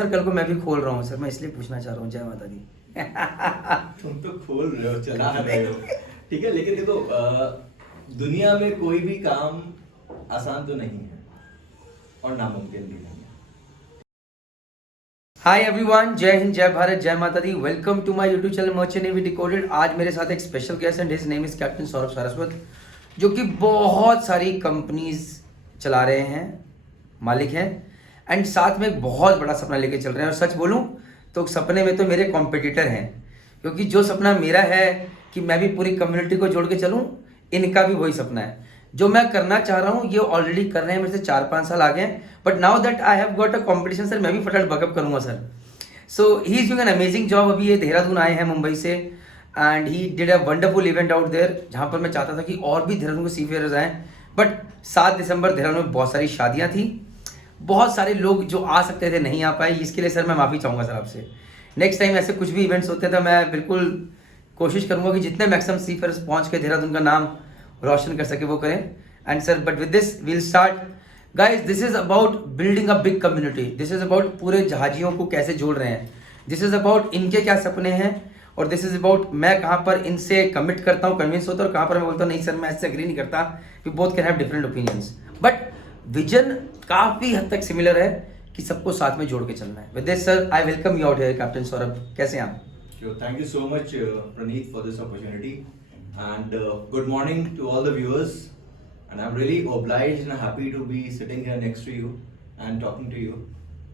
Sir कल को मैं भी खोल रहा हूँ सर, मैं इसलिए पूछना चाह रहा हूँ। जय माता दी। तुम तो खोल रहे हो, चला रहे हो, ठीक है, लेकिन देखो दुनिया में कोई भी काम आसान तो नहीं है और नामुमकिन भी नहीं है। हाय एवरीवन, जय हिंद, जय भारत, जय माता दी। Welcome to my YouTube channel merchant navy decoded. आज मेरे साथ एक special guest and his name is captain Saurabh Saraswat, जो कि बहुत सारी कंपनीज चला रहे हैं, मालिक हैं, एंड साथ में एक बहुत बड़ा सपना लेके चल रहे हैं। और सच बोलूं तो सपने में तो मेरे कॉम्पिटिटर हैं, क्योंकि जो सपना मेरा है कि मैं भी पूरी कम्युनिटी को जोड़ के चलूं, इनका भी वही सपना है। जो मैं करना चाह रहा हूँ ये ऑलरेडी कर रहे हैं, मेरे से 4-5 साल आगे हैं, but now that I have got a competition sir, मैं भी फटाफट बकअप करूंगा सर। So he is doing an amazing job. अभी ये देहरादून आए हैं मुंबई से, and he did a wonderful event out there, जहाँ पर मैं चाहता था कि और भी देहरादून के सीफेयर्स आएँ, बट 7 दिसंबर देहरादून में बहुत सारी शादियाँ थी, बहुत सारे लोग जो आ सकते थे नहीं आ पाए। इसके लिए सर मैं माफ़ी चाहूँगा सर आपसे। नेक्स्ट टाइम ऐसे कुछ भी इवेंट्स होते हैं तो मैं बिल्कुल कोशिश करूँगा कि जितने मैक्सिमम सीफेयर्स पहुँच के देहरादून का नाम रोशन कर सके वो करें। And sir but with this we'll start guys, this is about building a big community. This is about पूरे जहाजियों को कैसे जोड़ रहे हैं। दिस इज अबाउट इनके क्या सपने हैं, और दिस इज अबाउट मैं कहाँ पर इनसे कमिट करता हूँ, कन्विंस होता हूँ, और कहाँ पर मैं बोलता हूँ नहीं सर मैं इससे एग्री नहीं करता। We both can have different opinions, but vision काफ़ी हद तक सिमिलर है कि सबको साथ में जोड़ के चलना है। With this sir I welcome you out here captain Saurabh, कैसे हैं आप? Sure, thank you so much, Praneet, for this opportunity, and good morning to all the viewers. And I'm really obliged and happy to be sitting here next to you and talking to you.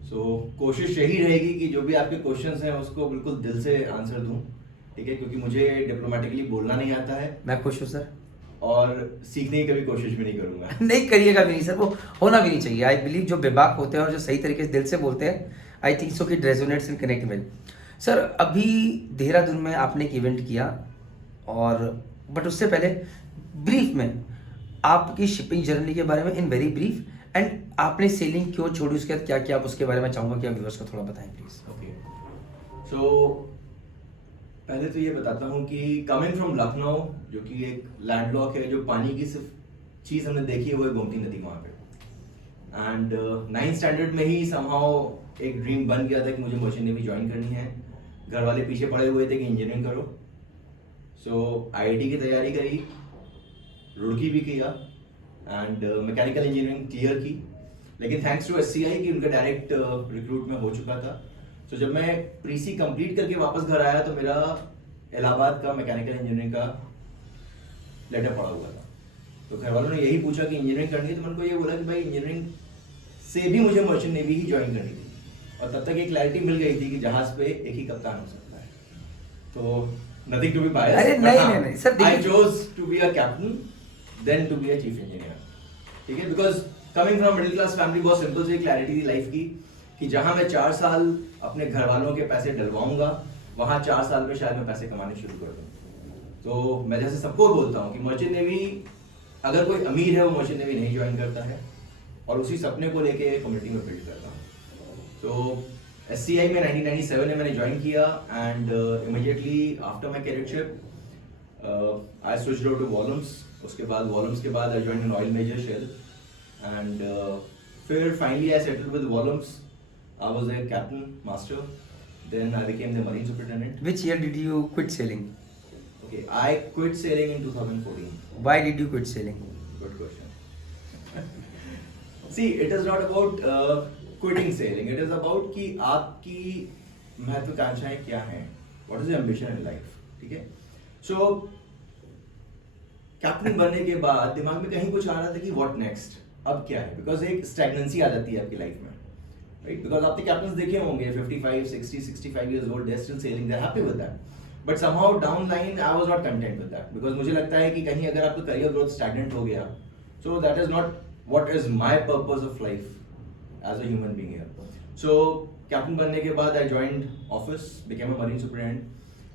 So कोशिश यही रहेगी कि जो भी आपके questions हैं उसको बिल्कुल दिल से आंसर दूं, ठीक है, क्योंकि मुझे डिप्लोमेटिकली बोलना नहीं आता है मैं खुश हूँ सर, और सीखने की कभी कोशिश भी नहीं करूंगा। नहीं करिएगा भी नहीं सर, वो होना भी नहीं चाहिए। आई बिलीव जो बेबाक होते हैं और जो सही तरीके से दिल से बोलते हैं, आई थिंक सो कि resonates and connect with. Sir अभी देहरादून में आपने एक इवेंट किया, और बट उससे पहले ब्रीफ में आपकी शिपिंग जर्नी के बारे में, इन वेरी ब्रीफ, एंड आपने सेलिंग क्यों छोड़ी, उसके बाद क्या किया आप, उसके बारे में चाहूँगा कि आप व्यूअर्स को थोड़ा बताएं प्लीज़। ओके, सो पहले तो ये बताता हूँ कि कमिंग फ्रॉम लखनऊ, जो कि एक लैंडलॉक है, जो पानी की सिर्फ चीज़ हमने देखी है वो है गोमती नदी वहाँ पे। एंड 9th स्टैंडर्ड में ही समहाउ एक ड्रीम बन गया था कि मुझे मर्चेंट नेवी ज्वाइन करनी है। घर वाले पीछे पड़े हुए थे कि इंजीनियरिंग करो। सो आईआईटी की तैयारी करी, रुड़की भी किया, एंड मैकेनिकल इंजीनियरिंग क्लियर की, लेकिन थैंक्स टू एससीआई कि उनका डायरेक्ट रिक्रूट में हो चुका था। तो जब मैं प्रीसी कंप्लीट करके वापस घर आया तो मेरा इलाहाबाद का मैकेनिकल इंजीनियरिंग का लेटर पड़ा हुआ था। तो घर वालों ने यही पूछा कि इंजीनियरिंग करनी है, तो मैंने उनको ये बोला कि भाई इंजीनियरिंग से भी मुझे मर्चेंट नेवी ही ज्वाइन करनी थी, और तब तक एक क्लैरिटी मिल गई थी कि जहाज पे एक ही कप्तान हो सकता है। तो नथिंग टू बी बायस्ड, अरे नहीं सर, I chose to be a captain than to be a chief engineer, ठीक है, because coming from middle class family बहुत सिंपल सी क्लैरिटी थी लाइफ की कि जहां मैं 4 साल अपने घर वालों के पैसे डलवाऊंगा, वहां 4 साल में शायद मैं पैसे कमाने शुरू कर दूं। तो मैं जैसे सबको बोलता हूं कि मर्चेंट नेवी, अगर कोई अमीर है वो मर्चेंट नेवी नहीं ज्वाइन करता है, और उसी सपने को लेके कम्युनिटी में बिल्ड करता हूं। तो एससीआई में 1997 में मैंने ज्वाइन किया, and immediately after my cadetship I switched over to volumes. उसके बाद वॉल्यूम्स के बाद I joined an oil major Shell, and फिर finally I settled with volumes. I was a captain master, then I became the marine superintendent. Which year did you quit sailing? Okay, I quit sailing in 2014. Why did you quit sailing? Good question. See, it is not about quitting sailing. It is about कि आपकी महत्वाकांक्षाएं क्या हैं. What is your ambition in life? ठीक है. So captain बनने के बाद दिमाग में कहीं कुछ आ रहा था कि what next? अब क्या है? Because एक stagnancy आ जाती है आपकी लाइफ में. Right? Because आपने कैप्टन्स देखे होंगे 55, 60, 65 years old, they're still sailing, they're happy with that. But somehow down line, I was not content with that. Because मुझे लगता है कि कहीं अगर आपका career growth stagnant हो गया, so that is not what is my purpose of life as a human being here. So captain बनने के बाद I joined office, became a marine superintendent.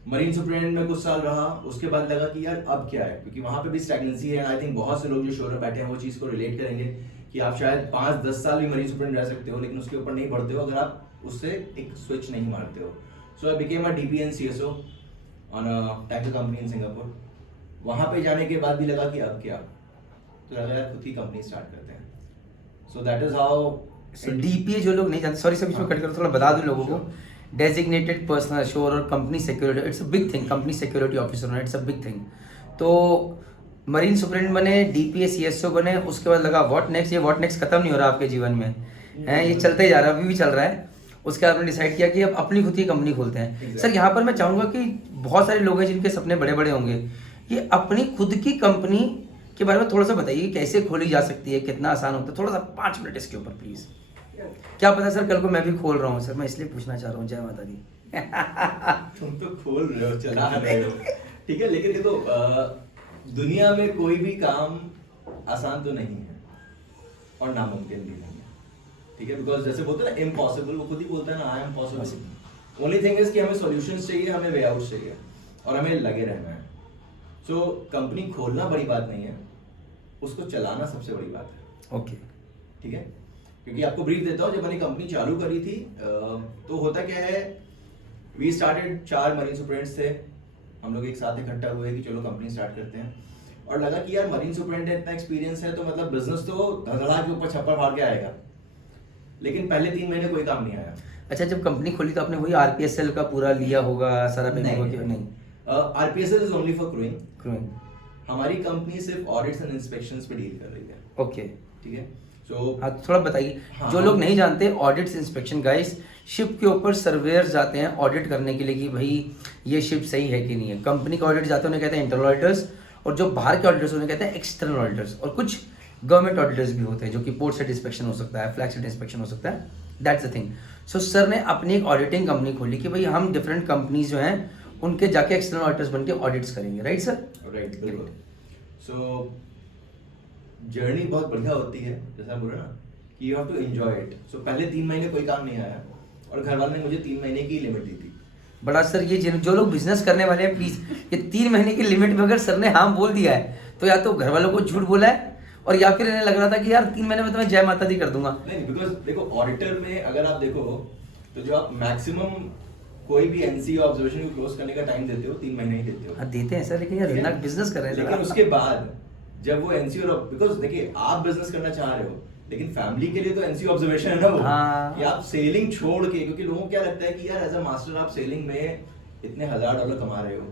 Marine superintendent में कुछ साल रहा, उसके बाद लगा कि यार अब क्या है, क्योंकि वहाँ पे भी स्टैग्नेंसी है। आई थिंक बहुत से लोग जो शो में बैठे हैं वो चीज़ को रिलेट करेंगे कि आप शायद 5-10 साल भी मरीन सुपरिटेंडेंट रह सकते हो, लेकिन उसके ऊपर नहीं बढ़ते हो अगर आप उससे एक स्विच नहीं मारते हो। So I became a DP and CSO on a tanker company in Singapore. वहाँ पे जाने के बाद भी लगा कि अब क्या, तो लगा यार खुद की कंपनी स्टार्ट करते हैं। सो दैट इज हाउ डीपीए जो लोग नहीं जानते, सॉरी सर इसमें कट करो, थोड़ा बता दूं लोगों को। डेजिग्नेटेड पर्सनल एश्योर और company security, it's a big thing. Company security officer होना, इट्स अ बिग थिंग। तो मरीन सुपरिटेंडेंट बने, डीपीए सीएसओ बने, उसके बाद लगा व्हाट नेक्स्ट। ये व्हाट नेक्स्ट खत्म नहीं हो रहा आपके जीवन में है, ये चलते ही जा रहा है, अभी भी चल रहा है। उसके बाद आपने डिसाइड किया कि अब अपनी खुद की कंपनी खोलते हैं। सर यहाँ पर मैं चाहूँगा कि बहुत सारे लोग हैं जिनके सपने बड़े बड़े होंगे, ये अपनी खुद की कंपनी के बारे में थोड़ा सा बताइए, कैसे खोली जा सकती है, कितना आसान होता है, थोड़ा सा 5 मिनट इसके ऊपर प्लीज। क्या पता सर कल को मैं भी खोल रहा हूँ सर, मैं इसलिए पूछना चाह रहा हूँ। जय माता दी। तुम तो खोल रहे हो, चला रहे हो, ठीक है, लेकिन देखो दुनिया में कोई भी काम आसान तो नहीं है और नामुमकिन भी नहीं है, ठीक है। बिकॉज जैसे बोलते हैं ना इम्पॉसिबल, वो खुद ही बोलता है ना I am possible. Only thing is कि हमें सॉल्यूशंस चाहिए, हमें वे आउट चाहिए और हमें लगे रहना है। सो कंपनी खोलना बड़ी बात नहीं है, उसको चलाना सबसे बड़ी बात है। ओके, ठीक है, क्योंकि आपको ब्रीफ देता हूँ, जब मैंने कंपनी चालू करी थी तो होता क्या है, वी स्टार्टेड, 4 मरीन सुपरिटेंडेंट्स थे, हम लोग एक साथ इकट्ठा हुए कि चलो कंपनी स्टार्ट करते हैं। और लगा कि यार मरीन सुपरिटेंडेंट इतना एक्सपीरियंस है तो मतलब बिजनेस तो धड़धड़ा के ऊपर छप्पर फाड़ के आएगा, लेकिन पहले 3 महीने कोई काम नहीं आया। अच्छा, जब कंपनी खोली तो आपने वही आरपीएसएल का पूरा लिया होगा सारा पेमेंट होगा कि नहीं? आरपीएसएल इज ओनली फॉर क्रूइंग। क्रूइंग, हमारी कंपनी सिर्फ ऑडिट्स एंड इंस्पेक्शंस पे डील कर रही है। ओके, ठीक है, सो हाँ थोड़ा बताइए। हाँ, जो लोग नहीं जानते, ऑडिट्स इंस्पेक्शन गाइस, शिप के ऊपर सर्वेयर जाते हैं ऑडिट करने के लिए कि भाई ये शिप सही है कि नहीं है। कंपनी का ऑडिट जाते हैं, उन्हें कहते हैं इंटरनल ऑडिटर्स, और जो बाहर के ऑडिटर्स उन्हें कहते हैं एक्सटर्नल ऑडिटर्स। और कुछ गवर्नमेंट ऑडिटर्स भी होते हैं जो कि पोर्ट सेट इंस्पेक्शन हो सकता है, फ्लैग सेट इंस्पेक्शन हो सकता है, that's the thing. So sir ने अपनी एक ऑडिटिंग कंपनी खोली कि भाई हम डिफरेंट कंपनीज जो हैं उनके जाके एक्सटर्नल ऑडिटर्स बन के ऑडिट्स करेंगे, राइट सर? राइट, बिल्कुल। सो जर्नी बहुत बढ़िया होती है, जैसा बोला ना कि you have to enjoy it. So पहले 3 महीने कोई काम नहीं आया और घर वालों ने मुझे 3 महीने की लिमिट दी थी। बड़ा सर, ये जो लोग बिजनेस करने वाले हैं प्लीज, ये 3 महीने की लिमिट में अगर सर ने हाँ बोल दिया है तो या तो घर वालों को झूठ बोला है, और या फिर इन्हें लग रहा था कि यार 3 महीने में तो मैं जय माता दी कर दूंगा। नहीं, बिकॉज देखो ऑडिटर में अगर आप देखो तो जो आप मैक्सिमम कोई भी एनसी ऑब्जर्वेशन को क्लोज करने का टाइम देते हो 3 महीने ही देते हो। हाँ देते हैं सर, लेकिन यार इतना बिजनेस कर रहे हैं लेकिन सर। उसके बाद जब वो एनसी और बिकॉज देखिए आप बिजनेस करना चाह रहे हो, लेकिन फैमिली के लिए तो एनसी ऑब्जर्वेशन है ना वो, हाँ। कि आप सेलिंग छोड़ के, क्योंकि लोगों को क्या लगता है कि यार एज अ मास्टर आप सेलिंग में इतने $1000 कमा रहे हो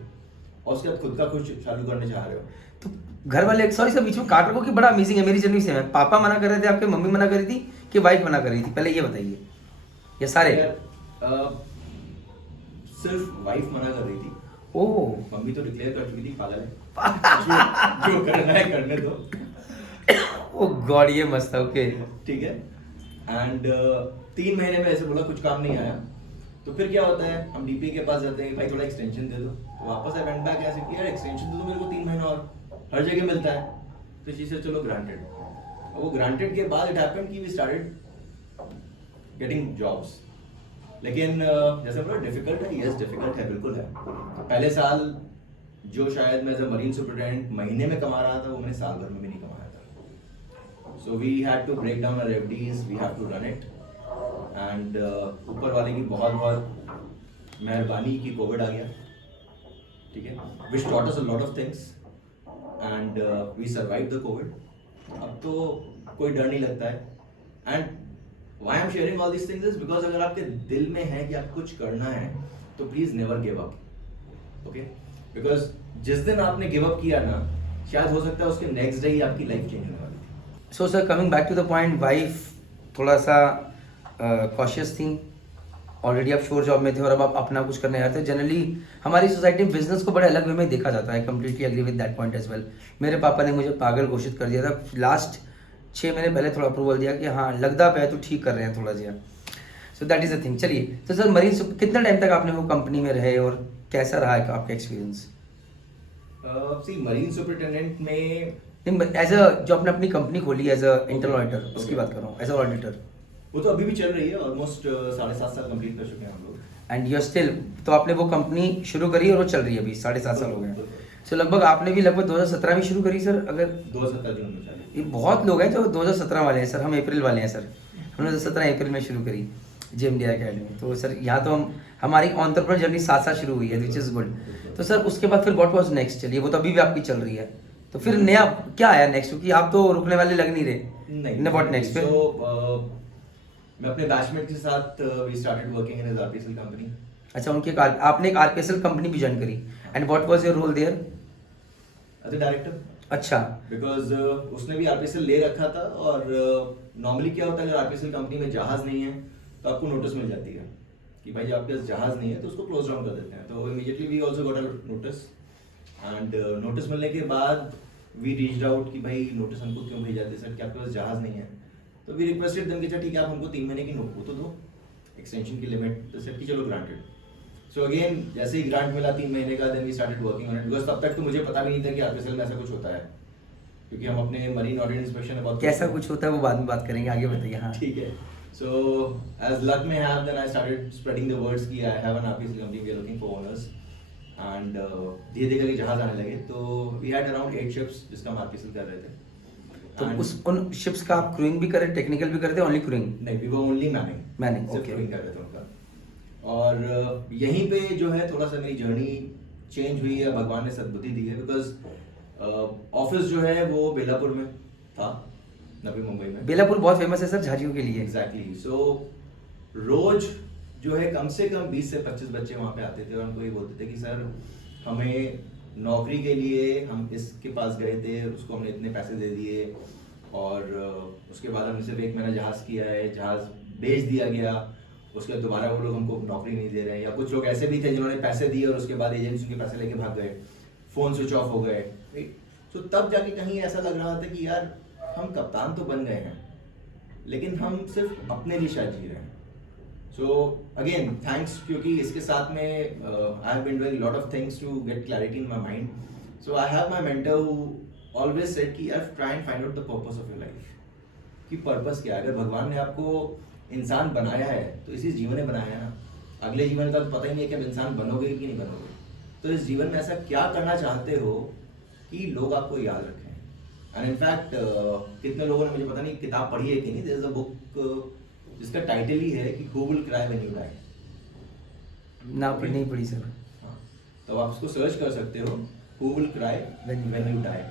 और उसके बाद खुद का कुछ चालू करने चाह रहे हो। तो घर वाले, सॉरी सर बीच में काट रखो, कि बड़ा अमेजिंग है, मेरी जर्नी से है। पापा मना कर रहे थे आपके, मम्मी मना कर रही थी कि वाइफ मना कर रही थी, पहले ये बताइए। ये सारे सिर्फ वाइफ मना कर रही थी, ओह मम्मी तो डिक्लेयर कर चुकी थी पागल है जो करना है करने दो। ओ गॉड, ये मस्त है। ओके, ठीक है, एंड 3 महीने में ऐसे बोला कुछ काम नहीं आया, तो फिर क्या होता है, हम डीपी के पास जाते हैं कि भाई थोड़ा एक्सटेंशन दे दो। तो वापस आई वेंट बैक ऐसे कि यार एक्सटेंशन दे दो मेरे को 3 महीना और, हर जगह मिलता है। तो शी से चलो ग्रांटेड। और वो ग्रांटेड के बाद इट हैपेंड कि वी स्टार्टेड गेटिंग जॉब्स। लेकिन जैसे बोला डिफिकल्ट है, यस डिफिकल्ट है, बिल्कुल है। पहले साल जो शायद मैं एज अ मरीन सुपरिटेंडेंट महीने में कमा रहा था, वो मैंने साल भर में भी नहीं कमाया था। So we had to break down our FDs, we have to run it, and ऊपर वाले की बहुत बहुत मेहरबानी की कोविड आ गया, ठीक है, which taught us a lot of things and we survive the Covid. अब तो कोई डर नहीं लगता है। And why I'm sharing all these things is because अगर आपके दिल में है कि आप कुछ करना है तो please never give up, okay? Because जिस दिन आपने गिव अप किया ना, शायद हो सकता है उसके नेक्स्ट डे ही आपकी लाइफ चेंज होने वाली थी। So sir coming back to the point, wife थोड़ा सा कॉशियस थी, ऑलरेडी आप श्योर जॉब में थे और अब आप अपना कुछ करने आए थे। जनरली हमारी सोसाइटी में बिजनेस को बड़े अलग वे में देखा जाता है। Completely agree with that point as well. मेरे पापा ने मुझे पागल घोषित कर दिया था लास्ट 6 महीने पहले, थोड़ा अप्रूवल दिया कि हाँ लगदा पे है तो ठीक कर रहे हैं थोड़ा जिया। So that is the thing. चलिए, तो सर मरीन कितना टाइम तक आपने वो कंपनी में रहे और कैसा रहा है आपका एक्सपीरियंस? सी मरीन सुपरिटेंडेंट में एज अ जो आपने अपनी कंपनी खोली एज अ इंटरनल ऑडिटर, उसकी बात कर रहा हूँ, एज अ ऑडिटर। वो तो अभी भी चल रही है, ऑलमोस्ट 7.5 साल कंप्लीट कर चुके हैं हम लोग। एंड यू स्टिल, तो आपने वो कंपनी शुरू करी और वो चल रही है अभी 7.5 साल हो गए। सो लगभग आपने भी लगभग 2017 में शुरू करी सर? अगर 2017 जून में चली। ये बहुत लोग हैं जो 2017 वाले हैं सर, हम अप्रैल वाले हैं सर। हमने 2017 अप्रैल में शुरू करी जेएमडीआई अकेडमी। तो सर यहाँ तो हमारी एंटरप्रेन्योर जर्नी साथ साथ शुरू हुई है, विच इज़ गुड। तो सर उसके बाद फिर व्हाट वाज नेक्स्ट? चलिए, वो तो अभी भी आपकी चल रही है, तो फिर नया क्या आया नेक्स्ट? क्योंकि आप तो रुकने वाले लग नहीं रहे। नहीं, व्हाट नेक्स्ट फिर? सो मैं अपने बैचमेट के साथ we started working in RPSL company. अच्छा, आपने एक आरपीएसएल कंपनी भी ज्वाइन करी, and what was your role there? As a director. अच्छा, बिकॉज उसने भी आरपीएसएल ले रखा था, और नॉर्मली क्या होता है, अगर आरपीएसएल कंपनी में जहाज नहीं है तो आपको नोटिस मिल जाती है कि भाई आपके पास जहाज नहीं है, तो उसको क्लोज डाउन कर देते हैं। तो immediately we also got a notice, and notice मिलने के बाद वी रीच्ड आउट कि भाई नोटिस हमको क्यों भेजा जाते सर, कि आपके पास जहाज नहीं है। तो वी रिक्वेस्टेड देम कि अच्छा ठीक है, आप हमको 3 महीने की नोट तो दो एक्सटेंशन की लिमिट। तो सर कि चलो ग्रांटेड। सो अगेन जैसे ही ग्रांट मिला 3 महीने का, then we started working on it, because तब तक तो मुझे पता भी नहीं था कि आरपीएसएल में ऐसा कुछ होता है, क्योंकि हम अपने मरीन ऑडिट इंस्पेक्शन में बहुत कैसा कुछ होता है वो बाद में बात करेंगे, आगे बताइए। हाँ, ठीक है। So as luck may have, then I started spreading the words कि I have an RPSL company, we are looking for owners, and धीरे धीरे करके जहाज आने लगे। तो वी हैड अराउंड 8 शिप्स जिसका हम आरपीएसएल कर रहे थे। तो And- उन शिप्स का आप क्रूइंग भी करे, टेक्निकल भी करते, ओनली क्रूइंग? नहीं, we were only manning. Manning, सिर्फ okay. क्रूइंग कर रहे थे उनका। और यहीं पे जो है थोड़ा सा मेरी जर्नी चेंज हुई है, भगवान ने सद्बुद्धि दी है, बिकॉज ऑफिस जो है वो बेलापुर में था, नवी मुंबई में। बेलापुर बहुत फेमस है सर झाजियों के लिए। एग्जैक्टली। सो रोज जो है कम से कम 20 से 25 बच्चे वहाँ पे आते थे, और उनको ये बोलते थे कि सर हमें नौकरी के लिए, हम इसके पास गए थे, उसको हमने इतने पैसे दे दिए, और उसके बाद हमने सिर्फ 1 महीना जहाज़ किया है, जहाज़ बेच दिया गया, उसके बाद दोबारा वो लोग हमको नौकरी नहीं दे रहे हैं। या कुछ लोग ऐसे भी थे जिन्होंने पैसे दिए और उसके बाद एजेंट्स उनके पैसे लेके भाग गए, फ़ोन स्विच ऑफ हो गए। तो तब जाके कहीं ऐसा लग रहा था कि यार हम कप्तान तो बन गए हैं, लेकिन हम सिर्फ अपने लिए शायद जी रहे हैं। सो अगेन थैंक्स, क्योंकि इसके साथ में I have been doing lot of things to get clarity in my mind. So I have my mentor who always said कि यार try and find out the purpose of your life, कि purpose क्या है। अगर भगवान ने आपको इंसान बनाया है तो इसी जीवन में बनाया है ना, अगले जीवन का तो पता ही नहीं है कि आप इंसान बनोगे कि नहीं बनोगे। तो इस जीवन में ऐसा क्या करना चाहते हो कि लोग आपको याद रखें। एंड इनफैक्ट कितने लोगों ने, मुझे पता नहीं किताब पढ़ी है कि नहीं, देयर इज अ बुक जिसका टाइटल ही है कि who will cry when you die. ना नहीं पड़ी सर। हाँ, तो आप उसको सर्च कर सकते हो, who will cry when you die.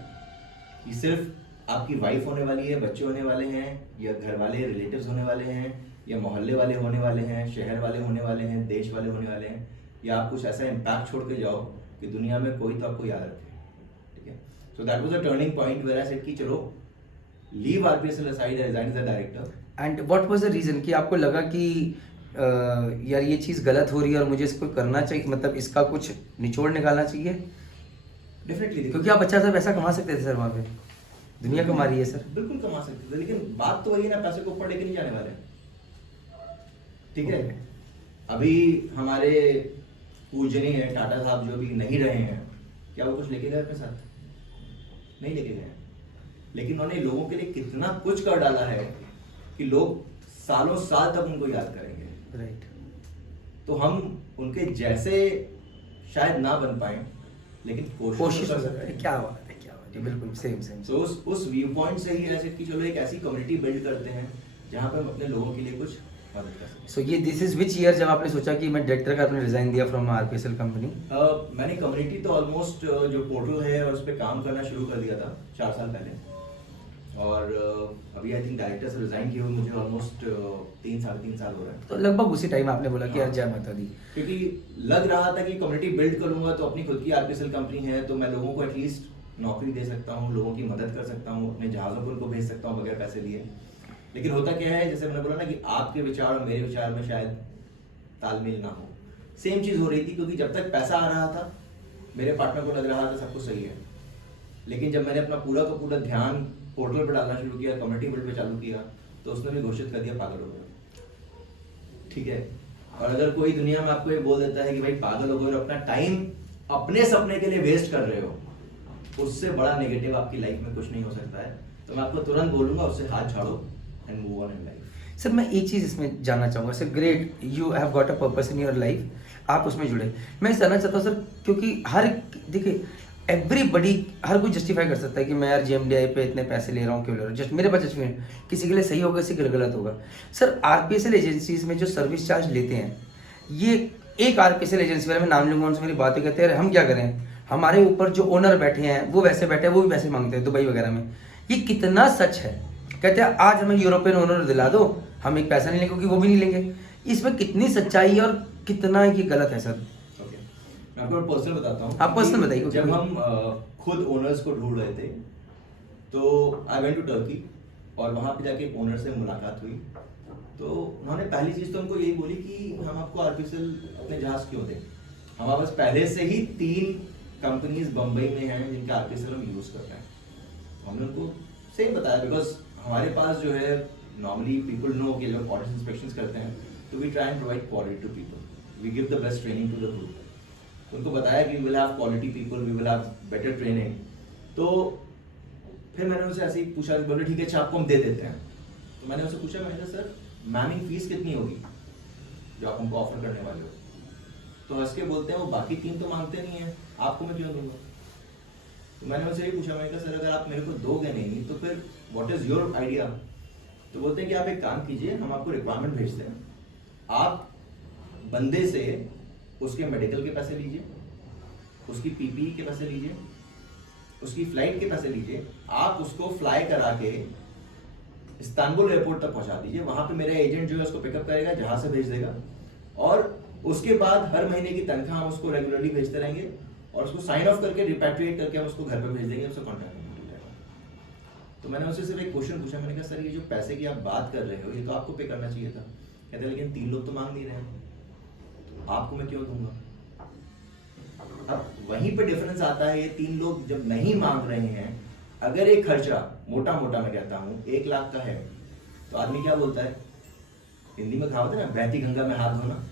कि सिर्फ आपकी वाइफ होने वाली है, बच्चे होने वाले हैं, या घर वाले रिलेटिव्स होने वाले हैं, या मोहल्ले वाले होने वाले हैं, शहर वाले होने वाले हैं, देश वाले होने वाले हैं, या आप कुछ ऐसा इम्पैक्ट छोड़ के जाओ कि दुनिया में कोई तो आपको याद रखे। ठीक है। So that was a turning point where I said कि चलो leave RPSL aside, I resign as a director. And what was the reason कि आपको लगा कि यार ये चीज़ गलत हो रही है और मुझे इसको करना चाहिए, मतलब इसका कुछ निचोड़ निकालना चाहिए? डेफिनेटली, क्योंकि आप अच्छा सा पैसा कमा सकते थे सर वहाँ पे, दुनिया कमा रही है सर। बिल्कुल कमा सकते थे, लेकिन बात तो वही है ना, पैसे को ऊपर लेके नहीं जाने वाले। ठीक है। अभी हमारे पूजनीय टाटा साहब जो भी नहीं रहे हैं, क्या वो कुछ लेके गए अपने साथ? नहीं लेके गए, लेकिन उन्होंने लोगों के लिए कितना कुछ कर डाला है कि लोग सालों साल तक उनको याद करेंगे। राइट। तो हम उनके जैसे शायद ना बन पाए, लेकिन कोशिश तो कर सकते हैं। क्या बात है, क्या बात है, बिल्कुल सेम सेम। तो उस व्यू पॉइंट से ही ऐसे कि चलो एक ऐसी कम्युनिटी बिल्ड करते हैं जहाँ पे हम अपने लोगों के लिए कुछ मदद कर सकते सो ये दिस इज विच ईयर जब आपने सोचा कि मैं डायरेक्टर का आपने रिजाइन दिया फ्रॉम आरपीएसएल कंपनी? हैं। मैंने कम्युनिटी तो ऑलमोस्ट जो पोर्टल है और उस पर काम करना शुरू कर दिया था 4 साल पहले, और अभी आई थिंक डायरेक्टर से रिजाइन किए हुए मुझे ऑलमोस्ट 3-3.5 साल हो रहा है। तो लगभग उसी टाइम आपने बोला कि यार जय माता दी। क्योंकि लग रहा था कि कम्युनिटी बिल्ड करूंगा तो अपनी खुद की आरपीएसएल कंपनी है, तो मैं लोगों को एटलीस्ट नौकरी दे सकता हूँ, लोगों की मदद कर सकता हूँ, अपने जहाज़ों को उनको भेज सकता हूँ बगैर पैसे लिए। लेकिन होता क्या है, जैसे मैंने बोला ना कि आपके विचार और मेरे विचार में शायद तालमेल ना हो। सेम चीज़ हो रही थी, क्योंकि जब तक पैसा आ रहा था मेरे पार्टनर को लग रहा था सब कुछ सही है, लेकिन जब मैंने अपना पूरा का पूरा ध्यान पोर्टल पर डालना शुरू किया, कम्युनिटी बिल्ड पे चालू किया, तो उसने भी घोषित कर दिया पागल हो गए। ठीक है। और अगर कोई दुनिया में आपको ये बोल देता है कि भाई पागल हो गए और अपना टाइम अपने सपने के लिए वेस्ट कर रहे हो, उससे बड़ा नेगेटिव आपकी लाइफ में कुछ नहीं हो सकता है। तो मैं आपको तुरंत बोलूंगा उससे हाथ झाड़ो and move on in life. Sir मैं एक चीज़ इसमें जानना चाहूँगा sir, great you have got a purpose in your life, आप उसमें जुड़े। मैं जानना चाहता हूँ सर, क्योंकि देखिए एवरीबडी, हर कोई जस्टिफाई कर सकता है कि मैं यार जीएमडीआई पे इतने पैसे ले रहा हूँ, क्यों ले रहा हूँ, जस्ट मेरे पास जस्टिफिकेशन, किसी के लिए सही होगा, किसी के लिए गलत होगा। सर आरपीएसएल एजेंसीज में जो सर्विस चार्ज लेते हैं, ये एक आरपीएसएल एजेंसी वाले, मैं नाम लूंगा, उनसे मेरी बातें कहते हैं हम क्या करें, हमारे ऊपर जो ओनर बैठे हैं वो वैसे बैठे हैं, वो भी वैसे मांगते हैं दुबई वगैरह में। ये कितना सच है? कहते हैं आज हमें यूरोपियन ओनर दिला दो, हम एक पैसा नहीं लेंगे, क्योंकि वो भी नहीं लेंगे। इसमें कितनी सच्चाई है और कितना ये गलत है सर? ओके, मैं आपको पर्सनल बताता हूँ। आप personal बताइए। जब हम खुद ओनर्स को ढूंढ रहे थे तो आई वेंट टू टर्की और वहाँ पे जाके ओनर से मुलाकात हुई। तो उन्होंने पहली चीज़ तो उनको यही बोली कि हम आपको आर्टिफिशियल अपने जहाज क्यों दें, हमारे पास पहले से ही 3 कंपनीज बम्बई में हैं जिनका आर्टिफिशियल हम यूज़ कर रहे हैं। हमने उनको सेम बताया, बिकॉज हमारे पास जो है नॉर्मली पीपल नो कि जब ऑडिट इंस्पेक्शंस करते हैं तो we try and provide quality to people, we give the best training to the group. उनको बताया कि we will have quality people, we will have better training. तो फिर मैंने उनसे ऐसे ही पूछा, बोले ठीक है अच्छा आपको हम दे देते हैं। तो मैंने उनसे पूछा, मैंने कहा सर मैमिंग फीस कितनी होगी जो आप हमको ऑफर करने वाले हो? तो हंस के बोलते हैं वो बाकी 3 तो मांगते नहीं है, आपको मैं क्यों दूंगा? तो मैंने उनसे यही पूछा, मैंने कहा सर अगर आप मेरे को दोगे नहीं तो फिर व्हाट इज योर आइडिया? तो बोलते हैं कि आप एक काम कीजिए, हम आपको रिक्वायरमेंट भेजते हैं, आप बंदे से उसके मेडिकल के पैसे लीजिए, उसकी पीपीई के पैसे लीजिए, उसकी फ्लाइट के पैसे लीजिए, आप उसको फ्लाई करा के इस्तांबुल एयरपोर्ट तक पहुंचा दीजिए, वहां पे मेरा एजेंट जो है उसको पिकअप करेगा, जहाज से भेज देगा, और उसके बाद हर महीने की तनख्वाह हम उसको रेगुलरली भेजते रहेंगे और उसको साइन ऑफ करके रिपैट्रिएट करके हम उसको घर पे भेज देंगे, उसका कॉन्टैक्ट नंबर मिल जाएगा। तो मैंने उससे सिर्फ एक क्वेश्चन पूछा, मैंने कहा सर ये जो पैसे की आप बात कर रहे हो ये तो आपको पे करना चाहिए था। कहते हैं लेकिन 3 लोग तो मांग नहीं रहे हैं, तो आपको मैं क्यों दूंगा? अब वहीं पे डिफरेंस आता है, ये 3 लोग जब नहीं मांग रहे हैं, अगर एक खर्चा मोटा मोटा मैं कहता हूँ 1 लाख का है तो आदमी क्या बोलता है, हिंदी में कहावत है ना, बहती गंगा में हाथ धोना।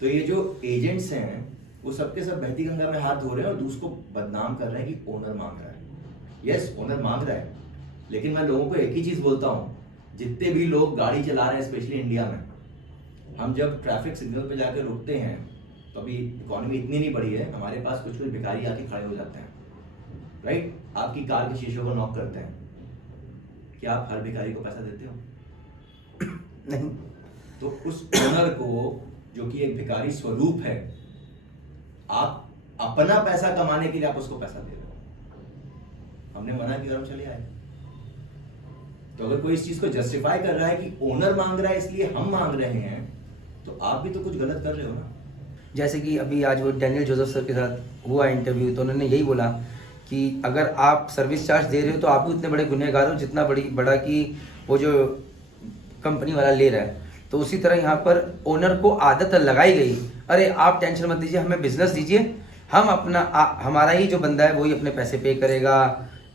तो ये जो एजेंट्स हैं वो सबके सब बहती गंगा में हाथ धो रहे हैं और दूसरे को बदनाम कर रहे हैं कि ओनर मांग रहा है। यस ओनर मांग रहा है, लेकिन मैं लोगों को एक ही चीज बोलता हूँ, जितने भी लोग गाड़ी चला रहे हैं स्पेशली इंडिया में, हम जब ट्रैफिक सिग्नल पे जाकर रुकते हैं तो अभी इकोनॉमी इतनी नहीं बढ़ी है, हमारे पास कुछ कुछ भिखारी आके खड़े हो जाते हैं, राइट? आपकी कार के शीशों को नॉक करते हैं, क्या आप हर भिखारी को पैसा देते हो? नहीं। तो उस ओनर को जो कि एक भिखारी स्वरूप है, आप अपना पैसा कमाने के लिए आप उसको पैसा दे रहे हो। हमने मना किया और हम चले आए। तो अगर कोई इस चीज को जस्टिफाई कर रहा है कि ओनर मांग रहा है इसलिए हम मांग रहे हैं, तो आप भी तो कुछ गलत कर रहे हो ना। जैसे कि अभी आज वो डैनियल जोसेफ सर के साथ हुआ इंटरव्यू, तो उन्होंने यही बोला कि अगर आप सर्विस चार्ज दे रहे हो तो आप भी उतने बड़े गुनहगार हो जितना बड़ा कि वो जो कंपनी वाला ले रहा है। तो उसी तरह यहाँ पर ओनर को आदत लगाई गई, अरे आप टेंशन मत लीजिए, हमें बिजनेस दीजिए, हम अपना हमारा ही जो बंदा है वही अपने पैसे पे करेगा,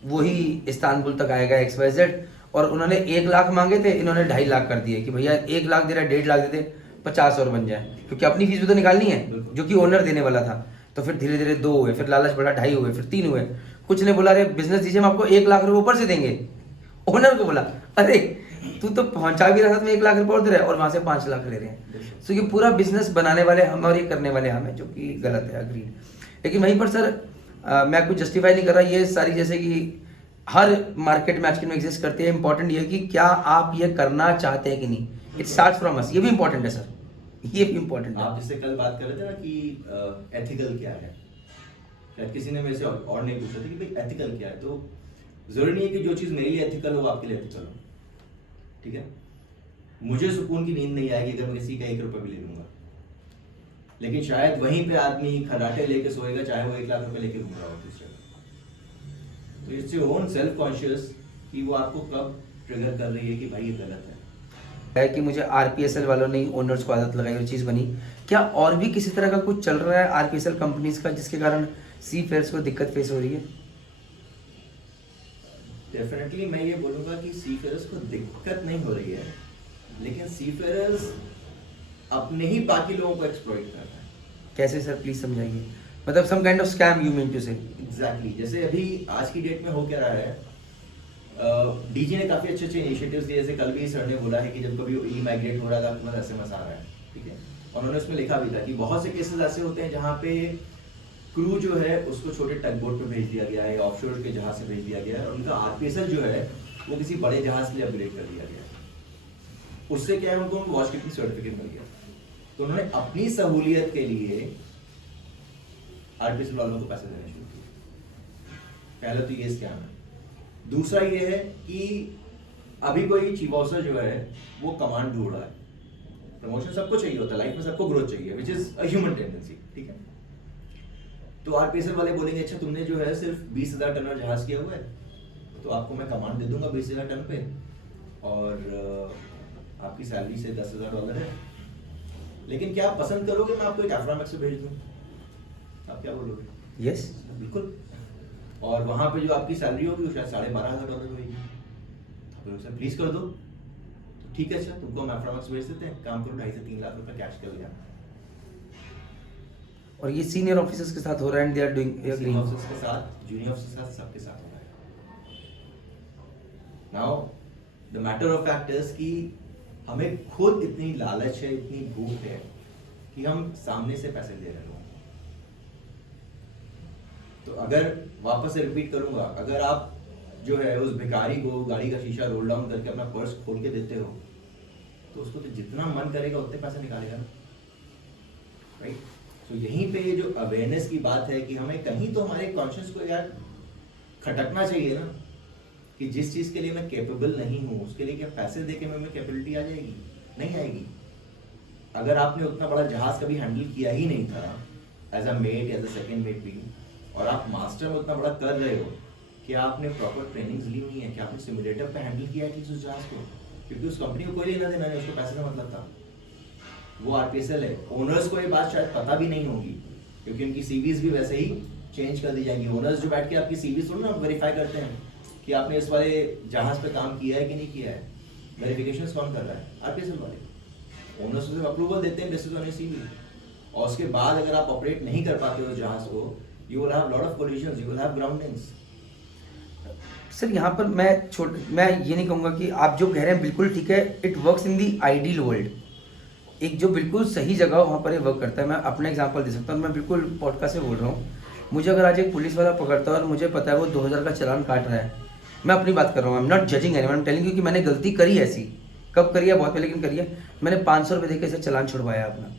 वही इस्तांबुल तक आएगा XYZ। और उन्होंने 1 लाख मांगे थे, इन्होंने 2.5 लाख कर दिए कि भैया 1 लाख दे रहा है, 1.5 लाख दे दे, 50 और बन जाए, क्योंकि अपनी फीस भी तो निकालनी है जो कि ओनर देने वाला था। तो फिर धीरे धीरे 2 हुए, फिर लालच बढ़ा 2.5 हुए, फिर 3 हुए। कुछ ने बोला अरे बिजनेस दीजिए, हम आपको 1 लाख रुपए ऊपर से देंगे। ओनर को बोला अरे तू तो पहुंचा भी रहा था, 1 लाख रुपए और दे रहा है और वहां से 5 लाख ले रहे हैं। सो ये पूरा बिजनेस बनाने वाले हम और ये करने वाले हम हैं, जो कि गलत है, अग्रीड। लेकिन वहीं पर सर मैं कुछ जस्टिफाई नहीं कर रहा, ये सारी जैसे कि हर मार्केट में आजकल में एग्जिस्ट करती है। इंपॉर्टेंट ये है कि क्या आप ये करना चाहते हैं कि नहीं, इट स्टार्ट्स फ्रॉम अस। ये भी इंपॉर्टेंट है सर, ये भी इंपॉर्टेंट है। आप जिससे कल बात कर रहे थे ना कि एथिकल क्या है, शायद किसी ने मेरे से और नहीं पूछा था कि भाई एथिकल क्या है। तो जरूरी नहीं है कि जो चीज मेरे लिए एथिकल हो वो आपके लिए एथिकल हो, ठीक है? मुझे सुकून की नींद नहीं आएगी अगर मैं किसी का 1 रुपया भी ले लूंगा, लेकिन शायद वहीं पे आदमी खर्राटे लेके सोएगा चाहे वो 1 लाख रुपए लेके घूम रहा हो दूसरे का। तो it's your own self conscious कि वो आपको कब ट्रिगर कर रही है कि भाई ये गलत है कि मुझे RPSL वालों ने ओनर्स को आदत लगाई और चीज़ बनी। क्या और भी किसी तरह का कुछ चल रहा है RPSL कंपनीज का जिसके कारण सी फेयर्स को दिक्कत फेस हो रही है? डेफिनेटली मैं ये बोलूँगा कि सी फेयर्स को दिक्कत नहीं हो रही है, लेकिन सी फेयर्स अपने ही बाकी लोगों को एक्सप्लॉइट कर रहा है। कैसे सर, प्लीज समझाइए। मतलब some kind of scam you mean to say? Exactly. जैसे अभी आज की डेट में हो क्या रहा है, डीजी ने काफी अच्छे अच्छे इनिशिएटिव्स दिए। जैसे कल भी सर ने बोला है कि जब कभी ई माइग्रेट हो रहा था तो SMS आ रहा है, ठीक है? और उन्होंने उसमें लिखा भी था कि बहुत से केसेस ऐसे होते हैं जहाँ पे क्रू जो है उसको छोटे टग बोट पे भेज दिया गया है, ऑफशोर के जहाज से भेज दिया गया है, और उनका RPSL जो है वो किसी बड़े जहाज के लिए अपग्रेड कर दिया गया है। उससे क्या है, उनको वॉच कीपिंग सर्टिफिकेट मिल गया। तो उन्होंने अपनी सहूलियत के लिए RPSL वालों को पैसे देने शुरू किए। पहले तो ये स्कैम है। दूसरा ये है कि अभी कोई चीफ ऑफिसर जो है वो कमांड ढूंढ रहा है, प्रमोशन सबको चाहिए होता है, लाइफ में सबको ग्रोथ चाहिए, which is a human tendency, ठीक है। तो आरपीएसएल वाले बोलेंगे अच्छा तुमने जो है सिर्फ 20,000 टन जहाज किया हुआ है, तो आपको मैं कमांड दे दूंगा 20,000 टन पे, और आपकी सैलरी से $10,000 है, लेकिन क्या आप पसंद करोगे मैं आपको एक एफ्रामैक्स से भेज दूं? आप क्या बोलोगे? यस, बिल्कुल। और वहां पे जो आपकी सैलरी होगी वो शायद $12,500 होगी, तो सर प्लीज कर दो, ठीक है अच्छा तुमको हम एफ्रामैक्स भेज देते हैं, काम करो, 2.5 से 3 लाख रुपए कैश कर लिया। और ये सीनियर ऑफिसर्स के साथ हो रहा है and they are doing senior officers के साथ, जूनियर ऑफिसर्स के साथ, सबके साथ हो रहा है। Now the matter of fact is कि हमें खुद इतनी लालच है, इतनी भूख है कि हम सामने से पैसे दे रहे हैं। तो अगर वापस से रिपीट करूंगा, अगर आप जो है उस भिखारी को गाड़ी का शीशा रोल डाउन करके अपना पर्स खोल के देते हो, तो उसको तो जितना मन करेगा उतने पैसे निकालेगा ना, राइट। तो यहीं पे जो अवेयरनेस की बात है कि हमें कहीं तो हमारे कॉन्शियस को यार खटकना चाहिए ना, कि जिस चीज के लिए मैं कैपेबल नहीं हूँ उसके लिए क्या पैसे देके में कैपेबिलिटी आ जाएगी? नहीं आएगी। अगर आपने उतना बड़ा जहाज कभी हैंडल किया ही नहीं था as a mate, as a second mate भी, और आप मास्टर में उतना बड़ा कर रहे हो, क्या आपने प्रॉपर ट्रेनिंग्स ली हुई है? क्या आपने सिमुलेटर पे हैंडल किया है उस जहाज को? क्योंकि उस कंपनी को कोई लेना देना नहीं, उसको पैसे का मतलब था। वो आरपीएसएल है, ओनर्स को ये बात शायद पता भी नहीं होगी, क्योंकि उनकी सीवीज भी वैसे ही चेंज कर दी जाएंगी। ओनर्स जो बैठ के आपकी सीवीज थोड़ा ना वेरीफाई करते हैं कि आपने इस वाले जहाज पे काम किया है कि नहीं किया है, वेरिफिकेशन कौन कर रहा है? आरपीएसएल वाले। ओनर्स सिर्फ अप्रूवल देते हैं बेसिस ऑन सीवी, और उसके बाद अगर आप ऑपरेट नहीं कर पाते हो जहाज को, you will have lot of collisions, you will have groundings. Sir यहाँ पर मैं ये नहीं कहूँगा कि आप जो कह रहे हैं बिल्कुल ठीक है, it works in the ideal world. एक जो बिल्कुल सही जगह वहाँ पर ये वर्क करता है। मैं अपना एग्जांपल दे सकता हूँ, मैं बिल्कुल पॉडकास्ट से बोल रहा हूँ। मुझे अगर आज एक पुलिस वाला पकड़ता है और मुझे पता है वो 2000 का चालान काट रहा है, मैं अपनी बात कर रहा हूँ, I am not judging anyone, I am telling you कि मैंने गलती करी ऐसी। कब करी है? बहुत पहले, लेकिन करी है। मैंने 500 रुपये देकर इसे चालान छुड़वाया अपना,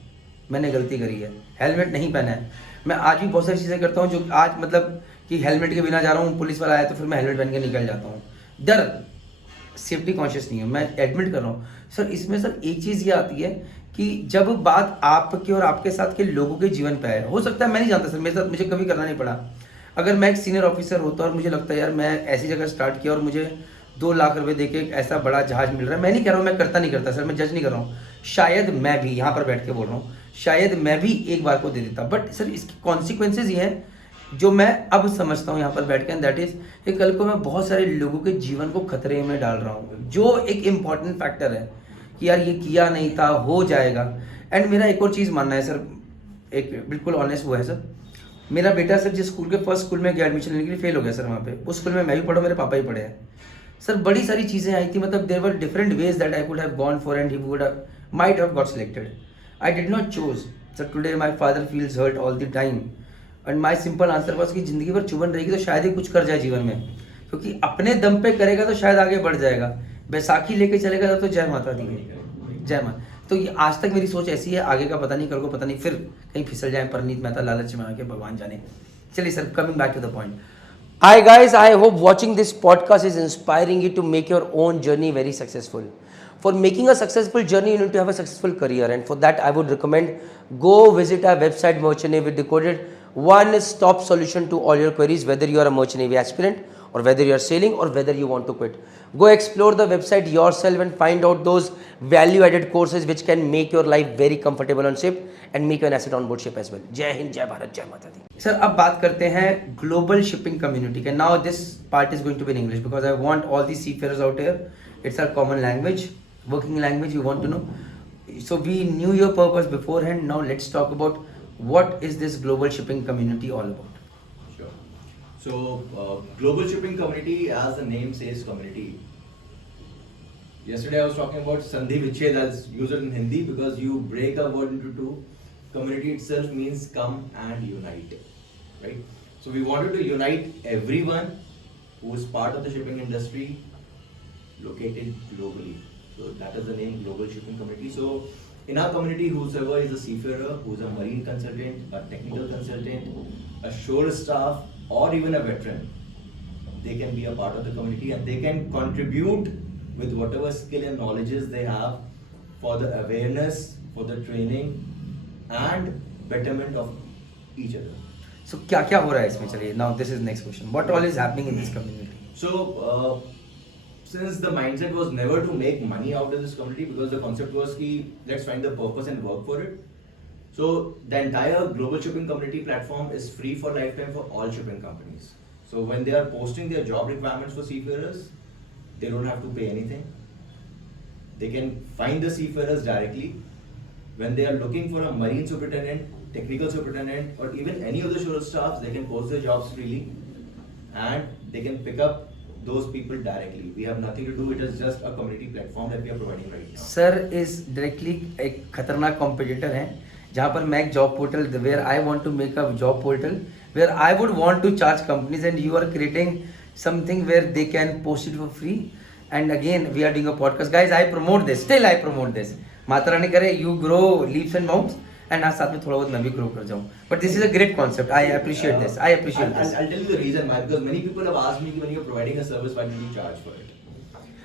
मैंने गलती करी है। हेलमेट नहीं पहना है। मैं आज भी बहुत सारी चीज़ें करता हूँ जो आज मतलब कि हेलमेट के बिना जा रहा हूँ, पुलिस वाला आया तो फिर मैं हेलमेट पहन के निकल जाता हूँ। डर, सेफ्टी कॉन्शियस नहीं है, मैं एडमिट कर रहा हूँ। सर इसमें सर एक चीज़ ये आती है कि जब बात आपके और आपके साथ के लोगों के जीवन पे है, हो सकता है मैं नहीं जानता सर, मेरे साथ मुझे कभी करना नहीं पड़ा। अगर मैं एक सीनियर ऑफिसर होता और मुझे लगता है यार मैं ऐसी जगह स्टार्ट किया और मुझे 2 लाख रुपए देके एक ऐसा बड़ा जहाज मिल रहा है, मैं नहीं कह रहा हूँ मैं करता नहीं करता सर, मैं जज नहीं कर रहा हूँ, शायद मैं भी यहाँ पर बैठ के बोल रहा हूँ, शायद मैं भी एक बार को दे देता। बट सर इसकी कॉन्सिक्वेंसेज ये हैं जो मैं अब समझता हूँ यहाँ पर बैठ के, दैट इज कि कल को मैं बहुत सारे लोगों के जीवन को खतरे में डाल रहा हूँ, जो एक इम्पॉर्टेंट फैक्टर है कि यार ये किया नहीं था, हो जाएगा। एंड मेरा एक और चीज़ मानना है सर, एक बिल्कुल ऑनेस्ट वो है सर, मेरा बेटा सर जिस स्कूल के फर्स्ट स्कूल में गया एडमिशन लेने के लिए फेल हो गया सर, वहाँ पे उस स्कूल में मैं भी पढ़ा, मेरे पापा ही पढ़े हैं सर। बड़ी सारी चीज़ें आई थी, मतलब there were different ways that I could have gone for and he would might have got selected. I did not choose sir. Today my father feels hurt all the time and my simple answer was कि ज़िंदगी भर चुभन रहेगी तो शायद ही कुछ कर जाए जीवन में, क्योंकि अपने दम पे करेगा तो शायद आगे बढ़ जाएगा। बैसाखी लेके चलेगा तो जय माता दी, जय माता। तो ये आज तक मेरी सोच ऐसी है, आगे का पता नहीं, कल को पता नहीं, फिर कहीं फिसल जाए परनीत मेहता लालच में आके, भगवान जाने। चलिए sir, coming back to the point. Hi guys, I hope watching this podcast is inspiring you to make your own journey very successful. For making a successful journey, you need to have a successful career, and for that I would recommend go visit our website Merchant Navy Decoded, one-stop solution to all your queries, whether you are a Merchant Navy aspirant or whether you are sailing or whether you want to quit. Go explore the website yourself and find out those value-added courses which can make your life very comfortable on ship and make you an asset on board ship as well. जय हिंद, जय भारत, जय माता दी। Sir अब बात करते हैं global shipping community के। Now this part is going to be in English because I want all the seafarers out here, it's our common language, working language, we want to know. So we knew your purpose beforehand. Now let's talk about what is this global shipping community all about. Sure. So global shipping community, as the name says, community. Yesterday I was talking about Sandhi Vichhed as used in Hindi because you break a word into two. Community itself means come and unite, right? So we wanted to unite everyone who is part of the shipping industry located globally. So that is the name, Global Shipping Community. So in our community, whosoever is a seafarer, who's a marine consultant, a technical consultant, a shore staff, or even a veteran, they can be a part of the community and they can contribute with whatever skill and knowledges they have for the awareness, for the training and betterment of each other. So क्या क्या हो रहा है इसमें? चलिए, now this is next question. What all is happening in this community? So, since the mindset was never to make money out of this community, because the concept was ki let's find the purpose and work for it. So the entire global shipping community platform is free for lifetime for all shipping companies. So when they are posting their job requirements for seafarers, they don't have to pay anything. They can find the seafarers directly. When they are looking for a marine superintendent, technical superintendent, or even any of the shore staffs, they can post their jobs freely, and they can pick up those people directly. We have nothing to do. It is just a community platform that we are providing right now. Sir इस directly एक खतरनाक competitor है जहाँ पर मैं एक job portal where I want to make a job portal where I would want to charge companies and you are creating something where they can post it for free and again we are doing a podcast guys I promote this still I promote this Mata Rani करे you grow leaps and bounds and आज साथ में थोड़ा बहुत मैं भी grow कर जाऊँ but this is a great concept I appreciate this I appreciate this I'll tell you the reason why, because many people have asked me when you're providing a service, why do you charge for it?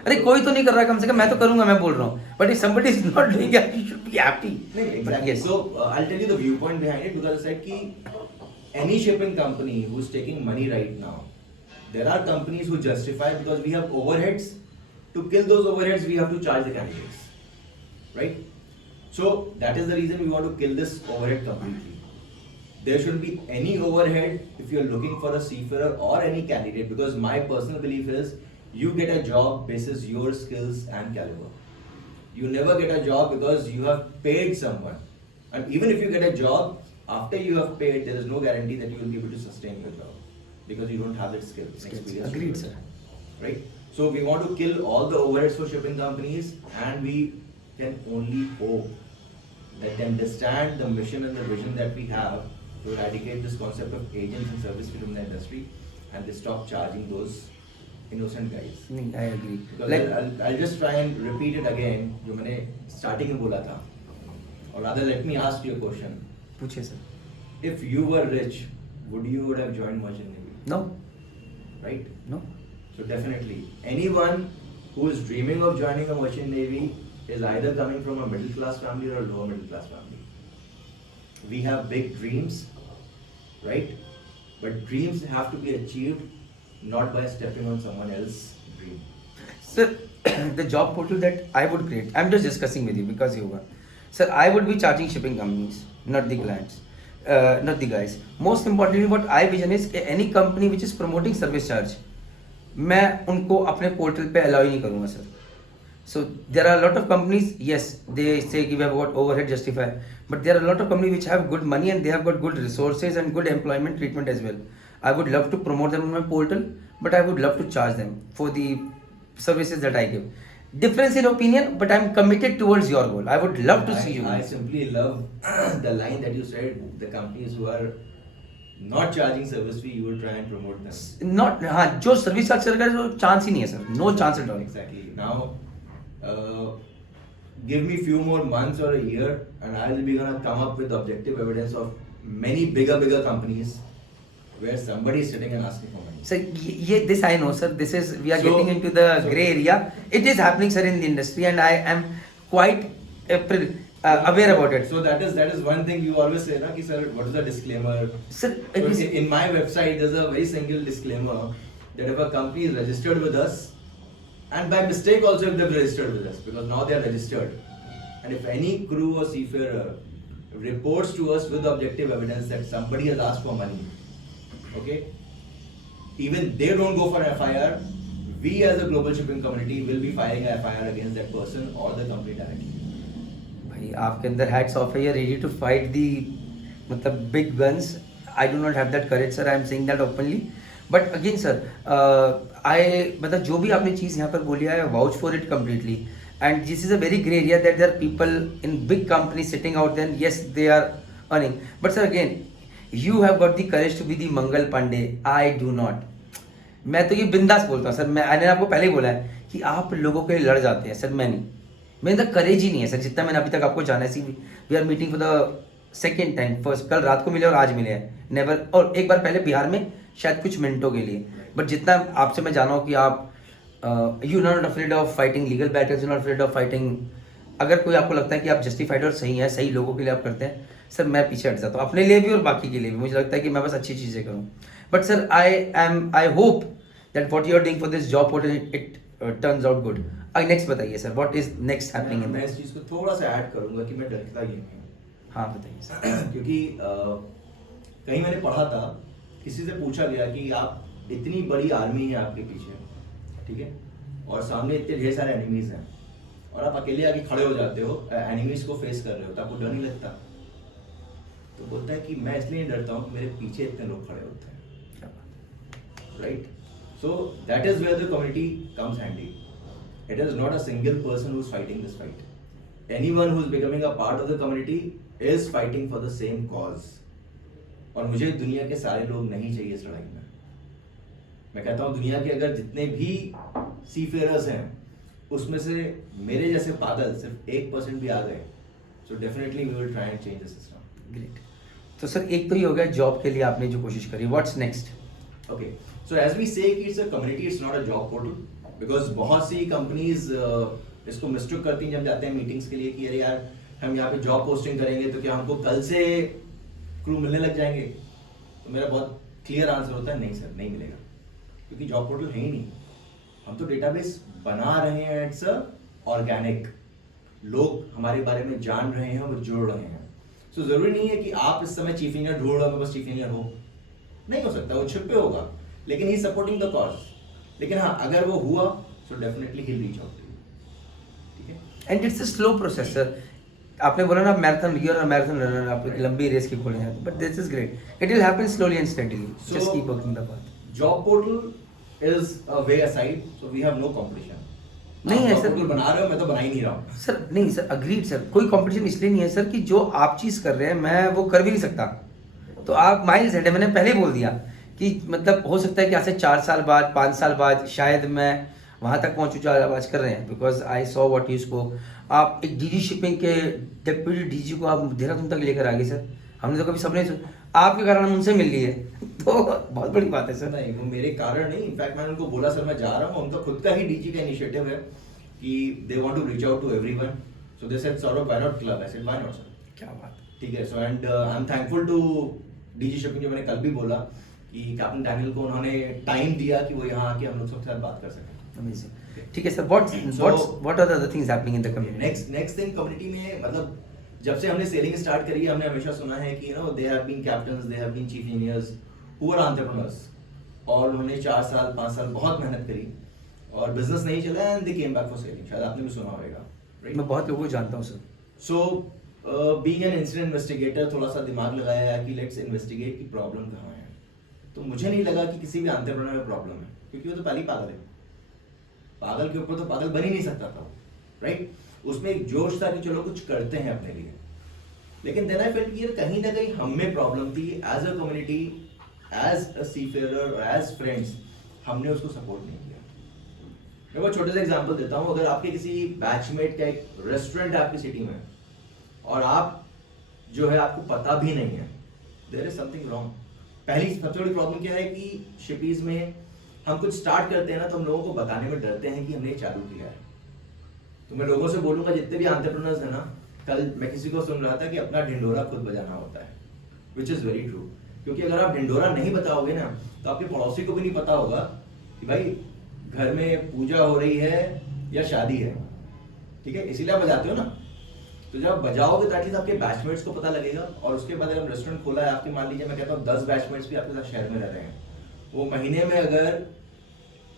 अरे कोई तो नहीं कर रहा कम से कम मैं तो करूंगा मैं बोल रहा हूँ but if somebody is not doing it you should be happy Exactly. yes. So I'll tell you the viewpoint behind it, because I said ki any shipping company who's taking money right now, there are companies who justify because we have overheads. To kill those overheads, we have to charge the candidates, right? So that is the reason we want to kill this overhead completely. There shouldn't be any overhead if you're looking for a seafarer or any candidate, because my personal belief is you get a job basis your skills and caliber. You never get a job because you have paid someone. And even if you get a job, after you have paid, there is no guarantee that you will be able to sustain your job, because you don't have that skill and experience. Agreed, sir. Right? So we want to kill all the overheads for shipping companies, and we can only hope that they understand the mission and the vision that we have to eradicate this concept of agents and service fee from the industry, and they stop charging those innocent guys. I agree. Because Like I'll just try and repeat it again, जो मैंने starting में बोला था. Or rather, let me ask you a question. पूछिए sir. If you were rich, would have joined Merchant Navy? No, Right? no. So definitely, anyone who is dreaming of joining a Merchant Navy is either coming from a middle class family or a lower middle class family. We have big dreams, right? But dreams have to be achieved not by stepping on someone else's dream. Sir, the job portal that I would create, I'm just discussing with you because you were. Sir, I would be charging shipping companies, not the clients, not the guys. Most importantly, what I vision is any company which is promoting service charge, मैं उनको अपने portal पे allow ही नहीं करूँगा sir. So there are a lot of companies, yes, they say give about overhead justify, but there are a lot of companies which have good money and they have got good resources and good employment treatment as well. I would love to promote them on my portal, but I would love to charge them for the services that I give. Difference in opinion, but I'm committed towards your goal. I would love to see you. I simply love the line that you said, the companies who are not charging service fee, you will try and promote them. Not हाँ जो service charge कर रहा है वो chance ही नहीं है sir. No chance at all. Exactly. Now, give me few more months or a year, and I will be gonna come up with objective evidence of many bigger companies where somebody is sitting and asking for money. Sir, this I know, sir. This is we are So- getting into the gray area. It is happening, sir, in the industry, and I am quite aware about it. So that is one thing you always say, na, ki sir, what is the disclaimer? Sir, So in my website, there's a very single disclaimer that if a company is registered with us, and by mistake also if they've registered with us, because now they are registered, and if any crew or seafarer reports to us with objective evidence that somebody has asked for money, okay, even they don't go for FIR, we as a global shipping community will be filing a FIR against that person or the company directly. भाई आपके अंदर hats off है. Ready to fight the मतलब big guns. I do not have that courage sir. I am saying that openly. But again sir I मतलब जो भी आपने चीज़ यहाँ पर बोली है vouch for it completely. And this is a very grey area that there people in big company sitting out then yes they are earning. But sir again you have got the courage to be the Mangal Pandey. I do not. मैं तो ये बिंदास बोलता हूँ sir. मैंने आपको पहले ही बोला है कि आप लोगों के लिए लड़ जाते हैं सर. मैं नहीं. मेरे अंदर करेज ही नहीं है सर. जितना मैंने अभी तक आपको जाना है. See we are meeting for the second time. First कल रात को मिले और आज मिले हैं. नेवर. और एक बार पहले बिहार में शायद कुछ मिनटों के लिए. बट जितना आपसे मैं जाना हूँ कि आप you not afraid of fighting legal battles, you not afraid of fighting, अगर कोई आपको लगता है कि आप जस्टिफाइड और सही हैं, सही लोगों के लिए आप करते हैं, सर मैं पीछे हट जाता हूँ अपने लिए भी और बाकी के लिए भी। मुझे लगता है कि मैं बस अच्छी चीज़ें करूँ। But sir I hope that what you are doing for this job portal it turns out good. Next बताइए सर, what is next happening in मैं इस चीज़ को थोड़ा सा ऐड करूंगा कि मैं डरता ही नहीं हूँ। हाँ बताइए सर। क्योंकि कहीं मैंने पढ़ा था, किसी से पूछा गया कि आप इतनी बड़ी आर्मी है आपके पीछे, ठीक है, और सामने इतने ढेर सारे एनिमीज हैं और आप अकेले आके खड़े हो जाते हो, एनिमीज को फेस कर रहे हो, तो आपको डर नहीं लगता? तो बोलता है कि मैं इसलिए नहीं डरता हूँ कि मेरे पीछे इतने लोग खड़े होते हैं, right? So that is where the community comes handy. It is not a single person who's fighting this fight. Anyone who's becoming a part of the community is fighting for the same cause. और मुझे दुनिया के सारे लोग नहीं चाहिए इस लड़ाई में। मैं कहता हूँ दुनिया के अगर जितने भी सीफेयरर्स हैं उसमें से मेरे जैसे पागल सिर्फ 1% भी आ गए, so definitely we will try and change the system. Great. तो सर एक तो ये हो गया जॉब के लिए आपने जो कोशिश करी, what's next? Okay, so as we say कि it's a community, it's not a job portal. Because बहुत सी कंपनीज इसको मिस्टेक करती हैं जब जाते हैं मीटिंग्स के लिए कि अरे यार हम यहाँ पे जॉब पोस्टिंग करेंगे तो क्या हमको कल से क्रू मिलने लग जाएंगे? तो मेरा बहुत क्लियर आंसर होता है नहीं सर, नहीं मिलेगा, क्योंकि जॉब पोर्टल है ही नहीं। हम तो डेटाबेस बना रहे हैं, इट्स ऑर्गेनिक, लोग हमारे बारे में जान रहे हैं और जुड़ रहे हैं। सो जरूरी नहीं है कि आप इस समय चीफ इंजीनियर ढूंढ रहे हो, बस चीफ इंजीनियर हो, नहीं हो सकता, वो छिप पे होगा, लेकिन ही सपोर्टिंग द कॉज। लेकिन हाँ अगर वो हुआ तो definitely he reach out to you, ठीक है? And it's a slow process sir. आपने बोला ना marathon, you are marathon runner, आप एक लंबी रेस की बोल रहे हैं, but this is great, it will happen slowly and steadily, just keep working the path. Job portal is a way aside, so we have no competition. नहीं है sir, बना रहे हो, मैं तो बना ही नहीं रहा हूँ सर। नहीं सर, अग्रीड सर, कोई कंपटीशन इसलिए नहीं है सर कि जो आप चीज़ कर रहे हैं मैं वो कर भी नहीं सकता, तो आप माइल्स हेड है। मैंने पहले बोल दिया कि मतलब हो सकता है कि आज से 4 साल बाद, 5 साल बाद शायद मैं वहाँ तक पहुँचूँ जो आज कर रहे हैं, because I saw what you spoke. आप एक डीजी शिपिंग के डिप्टी डीजी को आप देहरादून तक लेकर आ गए सर, हमने तो कभी सपने आपके कारण हम उनसे मिल लिए तो बहुत बड़ी बात है सर। नहीं, वो मेरे कारण नहीं, इनफैक्ट मैंने उनको बोला सर मैं जा रहा हूँ, उनका खुद का ही डीजी का इनिशिएटिव है कि they want to reach out to everyone, so they said Saurabh why not club, I said why not sir. क्या बात, ठीक है। So and I am thankful to DG shipping, जो मैंने कल भी बोला कि कैप्टन डैनियल को उन्होंने टाइम दिया कि वो यहाँ आके हम लोग सबके साथ बात कर सकें। अमेजिंग। ठीक है sir, what are the other things happening in the community? Next thing community में, मतलब जब से हमने सेलिंग स्टार्ट करी है हमने हमेशा सुना है कि you know they have been captains, they have been chief engineers who are entrepreneurs, और उन्होंने 4 साल 5 साल बहुत मेहनत करी और बिजनेस नहीं चला and they came back for selling. शायद आपने भी सुना होगा, राइट? मैं बहुत लोगों को जानता हूँ sir. So being an incident investigator, थोड़ा सा दिमाग लगाया है कि लेट्स इन्वेस्टिगेट की प्रॉब्लम कहाँ है। तो मुझे नहीं लगा कि किसी भी एंटरप्रेन्योर में प्रॉब्लम है, क्योंकि वो तो पहले ही पागल है, पागल के ऊपर तो पागल बन ही नहीं सकता था, राइट? उसमें एक जोश था कि चलो कुछ करते हैं अपने लिए। लेकिन देन आई फेल्ट कि कहीं ना कहीं हम में प्रॉब्लम थी, as a community, as a seafarer, as friends, हमने उसको सपोर्ट नहीं किया। मैं बहुत छोटे से एग्जांपल देता हूँ, अगर आपके किसी बैचमेट का एक रेस्टोरेंट है आपकी सिटी में और आप जो है आपको पता भी नहीं है, देयर इज समथिंग रॉन्ग। पहली सबसे बड़ी प्रॉब्लम क्या है कि शिपीज में हम कुछ स्टार्ट करते हैं ना, तो हम लोगों को बताने में डरते हैं कि हमने चालू किया है। तो मैं लोगों से बोलूंगा जितने भी एंटरप्रेन्योर्स हैं ना, कल मैं किसी को सुन रहा था कि अपना ढिंडोरा खुद बजाना होता है, विच इज वेरी ट्रू। क्योंकि अगर आप ढिंडोरा नहीं बताओगे ना तो आपके पड़ोसी को भी नहीं पता होगा कि भाई घर में पूजा हो रही है या शादी है, ठीक है, इसीलिए आप बजाते हो ना। तो जब आप बजाओगे तो एटलीस्ट आपके बैचमेट्स को पता लगेगा। और उसके बाद अगर रेस्टोरेंट खोला है, आपके मान लीजिए मैं कहता हूँ 10 बैचमेट्स भी आपके साथ शहर में रह रहे हैं, वो महीने में अगर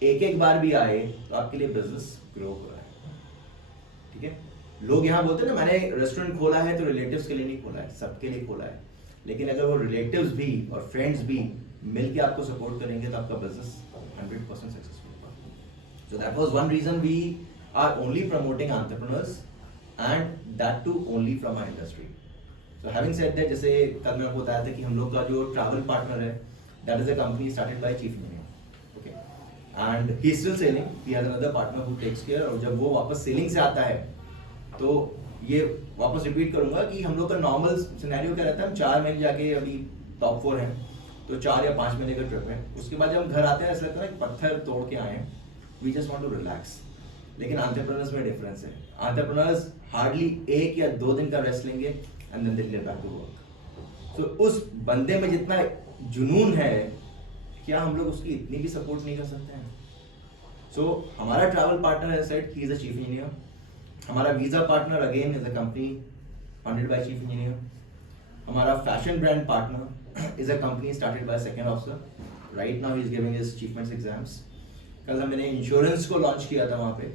एक बार भी आए तो आपके लिए बिजनेस ग्रो हो रहा है, ठीक है। लोग यहाँ बोलते हैं ना मैंने रेस्टोरेंट खोला है तो रिलेटिव्स के लिए नहीं खोला है, सबके लिए खोला है। लेकिन अगर वो रिलेटिव्स भी और फ्रेंड्स भी मिलके आपको सपोर्ट करेंगे तो आपका बिजनेस 100% सक्सेसफुल होगा। So that was one reason we are only promoting entrepreneurs and that too only from our industry. So having said that, जैसे कल मैं आपको बताया था कि हम लोग का जो ट्रैवल पार्टनर है, that is a company started by chief engineer, okay, and he is still sailing, he has another partner who takes care. और जब वो वापस सेलिंग से आता है तो ये वापस रिपीट करूंगा कि हम लोग का नॉर्मल सिनेरियो क्या रहता है, हम 4 महीने जाके, अभी टॉप 4 हैं तो 4 या 5 महीने का ट्रिप है, उसके बाद जब हम घर आते हैं ऐसा लगता है कि पत्थर तोड़ के आए हैं, we just want to relax. लेकिन एंटरप्रेन्योर्स में डिफरेंस है। एंटरप्रेन्योर्स हार्डली 1 या 2 दिन का रेस्ट लेंगे and then they get back to work. So उस बंदे में जितना जुनून है, क्या हम लोग उसकी इतनी भी सपोर्ट नहीं कर सकते हैं? सो हमारा ट्रैवल पार्टनर है set, he is a chief engineer. हमारा visa partner again is a company funded by chief engineer. हमारा fashion brand partner is a company started by second officer. Right now he is giving his achievements exams. कल हमने insurance को launch किया था वहाँ पे,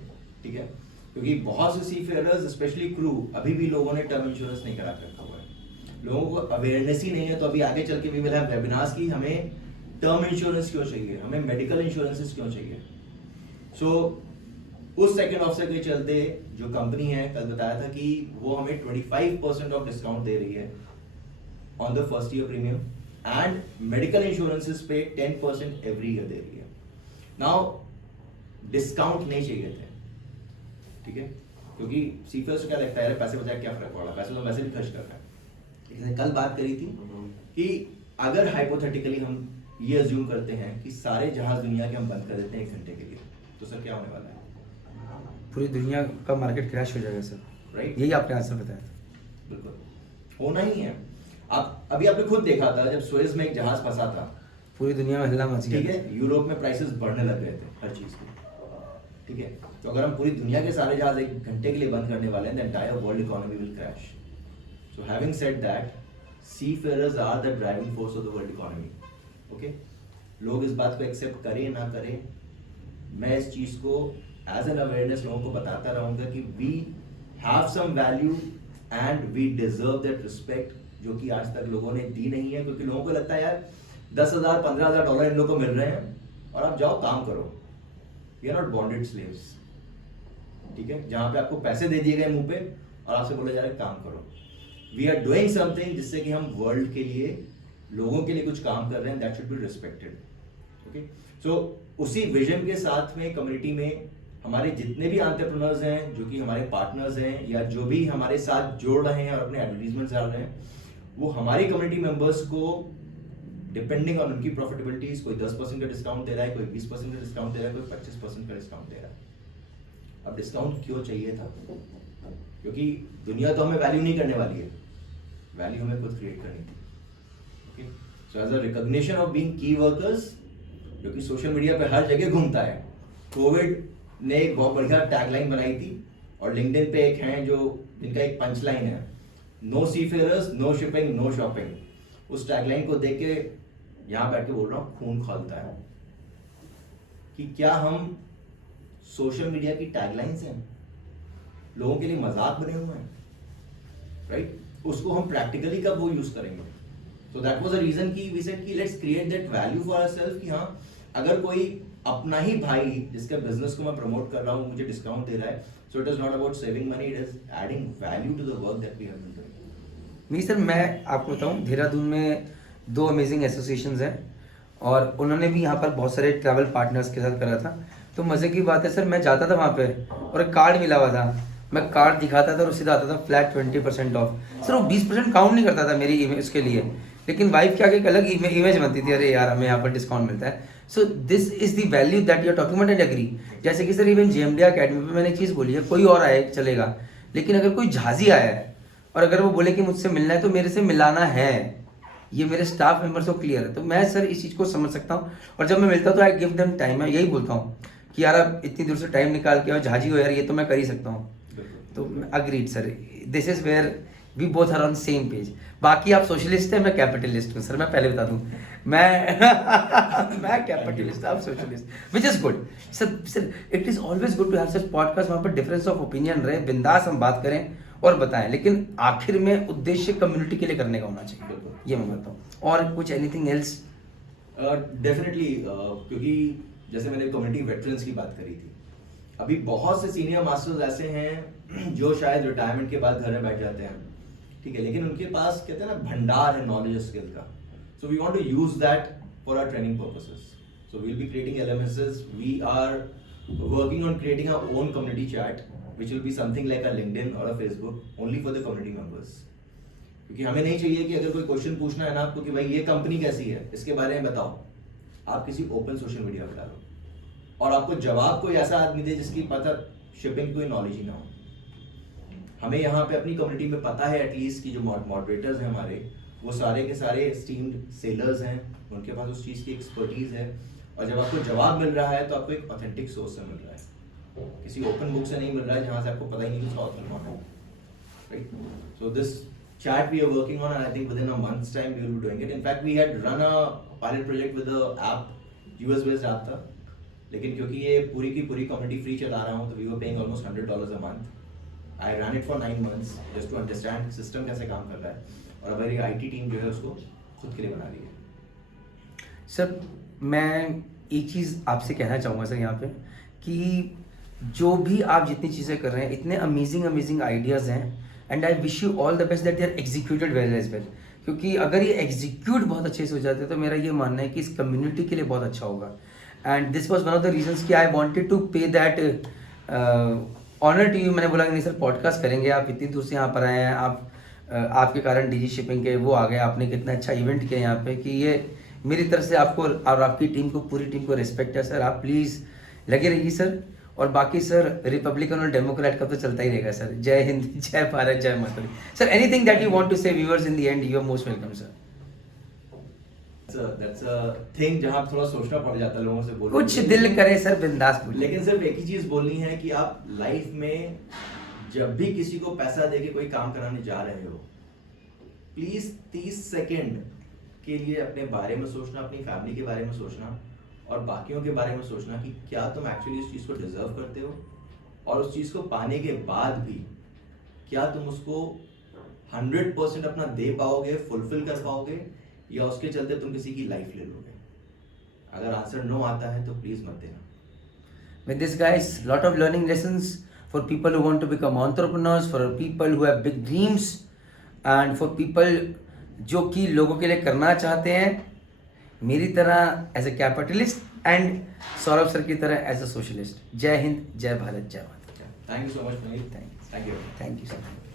ठीक है, क्योंकि बहुत से सी फेयरर्स स्पेशली क्रू अभी भी लोगों ने टर्म इंश्योरेंस नहीं करा रखा हुआ है। लोगों को अवेयरनेस ही नहीं है। तो अभी आगे चल के भी विल हैव वेबिनार्स की हमें टर्म इंश्योरेंस क्यों चाहिए, हमें मेडिकल इंश्योरेंसेस क्यों चाहिए। सो उस सेकंड ऑफिसर के चलते जो कंपनी है, कल बताया था कि वो हमें 25% ऑफ डिस्काउंट दे रही है on the first year premium and medical insurances पे 10% एवरी ईयर दे रही है। नाउ डिस्काउंट नहीं चाहिए थे, ठीक है, क्योंकि सीफर्स को क्या लगता है, पैसे बचाए क्या फर्क पड़ा, पैसे तो वैसे भी खर्च कर रहा है। लेकिन कल बात करी थी कि अगर हाइपोथेटिकली हम ये अज्यूम करते हैं कि सारे जहाज दुनिया के हम बंद कर देते हैं 1 घंटे के लिए, तो सर क्या होने वाला है? पूरी दुनिया का मार्केट क्रैश हो जाएगा सर। राइट, यही आपने आंसर बताया था। बिल्कुल होना ही है। आप अभी आपने खुद देखा था जब सुएज में एक जहाज फंसा था, पूरी दुनिया में हल्ला मच गया। ठीक है, यूरोप में प्राइसेस बढ़ने लग गए थे हर चीज के, ठीक है। तो अगर हम पूरी दुनिया के सारे जहाज 1 घंटे के लिए बंद करने वाले हैं, the entire world economy will crash. So having said that, seafarers are the driving force of the world economy. Okay, लोग इस बात को एक्सेप्ट करें ना करें, मैं इस चीज को एज एन अवेयरनेस लोगों को बताता रहूंगा कि we have some value and we deserve that respect, जो कि आज तक लोगों ने दी नहीं है। क्योंकि लोगों को लगता है यार 10,000 15,000 डॉलर इन लोगों को मिल रहे हैं और आप जाओ काम करो। We are not bonded slaves, ठीक है, जहां पे आपको पैसे दे दिए गए मुंह पे और आपसे बोला जा रहा है काम करो। वी आर डूइंग समथिंग जिससे कि हम वर्ल्ड के लिए, लोगों के लिए कुछ काम कर रहे हैं, that should be respected. Okay, so उसी विजन के साथ में कम्युनिटी में हमारे जितने भी एंटरप्रेन्योर्स हैं, जो कि हमारे पार्टनर्स हैं या जो भी हमारे साथ जोड़ रहे हैं और अपने एडवर्टीजमेंट डाल रहे हैं, वो हमारी कम्युनिटी मेंबर्स को डिपेंडिंग ऑन उनकी प्रॉफिटेबिलिटीज, कोई 10% का डिस्काउंट दे रहा है, कोई 20% का डिस्काउंट दे रहा है, कोई 25% का डिस्काउंट दे रहा है। अब डिस्काउंट क्यों चाहिए था? क्योंकि दुनिया तो हमें वैल्यू नहीं करने वाली है, वैल्यू हमें खुद क्रिएट करनी थी। Okay, so as a recognition of being key workers, जो कि सोशल मीडिया पे हर जगह घूमता है, कोविड ने एक बहुत बढ़िया टैगलाइन बनाई थी और लिंक्डइन पे एक है जो जिनका एक पंच लाइन है, no seafarers, no shipping, no shopping. उस टैगलाइन को देख के यहां बैठ के बोल रहा हूं, खून खौलता है कि क्या हम सोशल मीडिया की टैगलाइंस हैं, लोगों के लिए मजाक बने हुए हैं, राइट? उसको हम प्रैक्टिकली कब वो यूज करेंगे? तो दैट वाज अ रीजन कि वी सेड कि let's create that value for ourself कि हाँ, अगर कोई अपना ही भाई जिसके बिजनेस को मैं प्रमोट कर रहा हूँ मुझे डिस्काउंट दे रहा है, so it is not about saving money, it is adding value to the work that we have been doing. नहीं सर, मैं आपको बताऊं, देहरादून में 2 अमेजिंग एसोसिएशंस हैं और उन्होंने भी यहाँ पर बहुत सारे ट्रैवल पार्टनर्स के साथ करा था। तो मज़े की बात है सर, मैं जाता था वहाँ पे और एक कार्ड मिला हुआ था, मैं कार्ड दिखाता था और सीधा आता था फ्लैट 20% ऑफ। सर वो 20% काउंट नहीं करता था मेरी इमेज के लिए, लेकिन वाइफ क्या, एक अलग इमेज बनती थी, अरे यार हमें यहाँ पर डिस्काउंट मिलता है। So this is the value that you are talking about, and agree. जैसे कि सर इवन JMD अकेडमी पे मैंने एक चीज़ बोली है, कोई और आए चलेगा, लेकिन अगर कोई झाजी आया है और अगर वो बोले कि मुझसे मिलना है तो मेरे से मिलाना है, ये मेरे स्टाफ मेंबर्स को क्लियर है। तो मैं सर इस चीज़ को समझ सकता हूँ और जब मैं मिलता हूँ तो आई गिव देम टाइम। मैं यही बोलता हूँ कि यार आप इतनी दूर से टाइम निकाल के और झाजी हो यार, ये तो मैं कर ही सकता हूँ। तो agreed sir, this is where we both are on same page. बाकी आप सोशलिस्ट हैं, मैं कैपिटलिस्ट हूँ सर, मैं पहले बता दूँ, मैं कैपिटलिस्ट, आप socialist, which is good sir. It is always good to have such podcast, वहाँ पर डिफरेंस ऑफ ओपिनियन रहे, बिंदास हम बात करें और बताएं, लेकिन आखिर में उद्देश्य कम्युनिटी के लिए करने का होना चाहिए, ये मैं मानता हूँ। और कुछ एनीथिंग एल्स? डेफिनेटली, क्योंकि जैसे मैंने कम्युनिटी वेटरन्स की बात करी थी, अभी बहुत से सीनियर मास्टर्स ऐसे हैं जो शायद रिटायरमेंट के बाद घर में बैठ जाते हैं, ठीक है, लेकिन उनके पास कहते हैं ना भंडार है नॉलेज स्किल का। So we want to use that for our training purposes. So we will be creating LMSs, we are working on creating our own community chat which will be something like a LinkedIn or a Facebook only for the community members। क्योंकि हमें नहीं चाहिए कि अगर कोई question पूछना है ना आपको कि भाई ये कंपनी कैसी है, इसके बारे में बताओ, आप किसी ओपन सोशल मीडिया पे डालो, और आपको जवाब कोई ऐसा आदमी दे जिसकी पता शिपिंग कोई नॉलेज ही ना हो। हमें यहाँ पे अपनी कम्युनिटी में पता है एटलीस्ट कि जो मॉडरेटर्स हैं हमारे, वो सारे के सारे स्टीम्ड सेलर्स हैं, उनके पास उस चीज़ की एक्सपर्टीज है, और जब आपको जवाब मिल रहा है तो आपको एक ऑथेंटिक सोर्स से मिल रहा है, किसी ओपन बुक से नहीं मिल रहा है जहाँ से आपको पता ही नहीं कि उसका ऑथर कौन है, right? So this chat we are working on, and I think within a month's time we will be doing it. In fact, we had run a pilot project with the app, US based app था, लेकिन क्योंकि ये पूरी की पूरी community free चला रहा हूँ तो we were paying almost $100 a month. I ran it for 9 months just to understand system कैसे काम कर रहा है, और अब मेरी IT टीम जो है उसको खुद के लिए बना रही है। सर मैं एक चीज़ आपसे कहना चाहूँगा सर यहाँ पे कि जो भी आप जितनी चीज़ें कर रहे हैं, इतने अमेजिंग आइडियाज़ हैं, and I wish you all the best that they are executed well as well, क्योंकि अगर ये एग्जीक्यूट बहुत अच्छे से हो जाते हैं तो मेरा ये मानना है कि इस कम्युनिटी के लिए बहुत अच्छा होगा। And this was one of the reasons कि I wanted to pay that honour to you. मैंने बोला कि नहीं सर पॉडकास्ट करेंगे, आप इतनी दूर से यहाँ पर आए हैं, आपके कारण डीजी शिपिंग के वो आ गए, आपने कितना अच्छा इवेंट किया यहाँ पे, कि ये मेरी तरफ से आपको और आपकी टीम को, पूरी टीम को रिस्पेक्ट है सर। आप प्लीज़ लगे रहिए सर, और बाकी सर रिपब्लिकन और डेमोक्रेट का तो चलता ही रहेगा सर। जय हिंद, जय भारत, जय माता दी। Sir anything that you want to say viewers in the end, you are most welcome sir. That's a thing जहाँ पे थोड़ा सोचना पड़ जाता है लोगों से बोलने कुछ के लिए। दिल करे सर बिंदास बोलिए। लेकिन सिर्फ एक ही चीज बोलनी है कि आप लाइफ में जब भी किसी को पैसा देके कोई काम कराने जा रहे हो, प्लीज 30 सेकंड के लिए अपने बारे में सोचना, अपनी फैमिली के बारे में सोचना, और बाकियों के बारे में सोचना कि क्या तुम एक्चुअली उस चीज को डिजर्व करते हो, और उस चीज को पाने के बाद भी क्या तुम उसको 100% अपना दे पाओगे, फुलफिल कर पाओगे, या उसके चलते तुम किसी की लाइफ ले लोगे। अगर आंसर नो आता है तो प्लीज मत देना। With this guys, lot of learning lessons for people who want to become entrepreneurs, for people who have big dreams, and for people जो कि लोगों के लिए करना चाहते हैं, मेरी तरह as a capitalist and Saurabh sir की तरह एज ए सोशलिस्ट। जय हिंद, जय भारत, जय माता। Thank you so much, thank thank you. You sir.